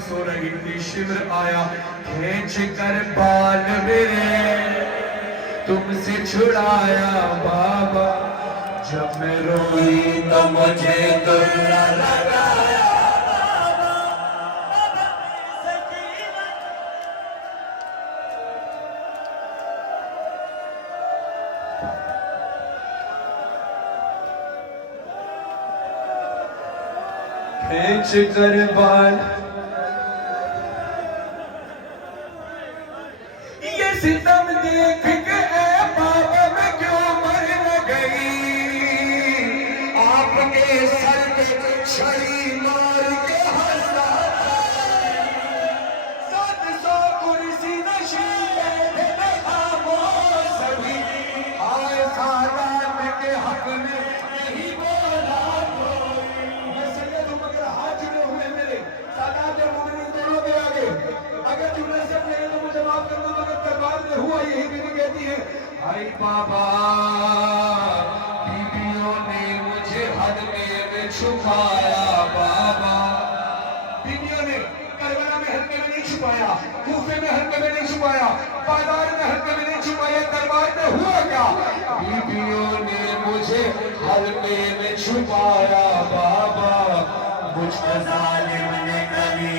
सो रही थी, शिविर आया खींच कर बाल मेरे, तुमसे छुड़ाया बाबा। जब मैं रोई तो मुझे दुर्रा लगाया। खींच कर बाल, ये सितम देख के ऐ बाबा मैं क्यों मर न गई। आपके सर पे छड़ी मार के हंसा, 700 कुर्सी नशीब थे खामोश सभी। आए सादात के हक में नहीं बोला कोई। मैं सैयद हूं मगर हाथ जुड़े हुए मेरे सादात और मोमिनीन दोनों के आगे। अगर जुड़ने से पहले तो मुझे माफ करना, मगर दरबार में हुआ यही भी कहती है। आई बाबा, बीबियों ने मुझे हदमे में छुपाया बाबा। बीबियों ने करबला में हल्के में नहीं छुपाया, कूफे में हल्के में नहीं छुपाया, बाजार में हल्के में नहीं छुपाया। दरबार में हुआ क्या? बीबियों ने मुझे हल्के में छुपाया बाबा। मुझको जालिम ने कभी